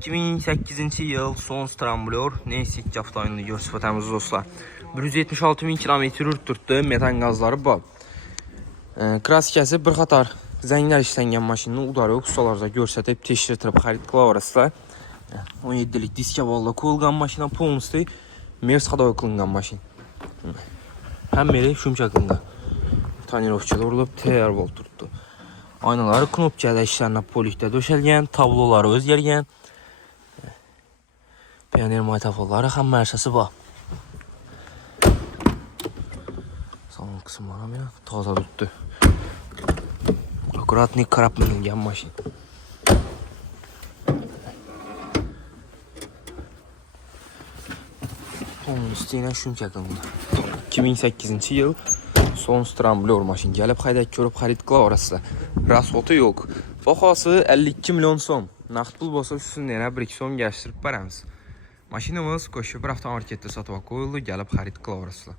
2008 yıl son stramblyor. Neyse ki avtoyunu görsüfatəmiz dostlar. 176 bin kilometr ürtürtdü. Metan qazları bu. Kraskəsi bir qatar zənglər işlənən maşının udarı ustalarda görsətib teşhirtirib xarid qılavarasılar. 17'lik diske valla ko'lgan maşina polностью mers qadoy qilingan maşin. Hammeri shumshaqında. Tonirovkalar urilib tayyor bo'lib turibdi. Aynalari knopkada ishlarni polikda döşəlgan, tablolari o'zgargan. Pioner maytafonlari hamma narsasi bor. Salon qismlari ham toza turibdi. Аккуратный qarab minilgan mashin. Polностью shumshaqında. 2008 yıl son stramblyor maşin gelip haydab ko'rib xarid qilaverasizlar. Rasxoti yo'q. Bahosi 52 milyon so'm. Naqd pul bo'lsa shundan yana 1-2 so'm gashtirib beramiz. Mashinamiz Qo'shib avtomarketda sotib qo'yildi, gelip xarid qilaverasizlar.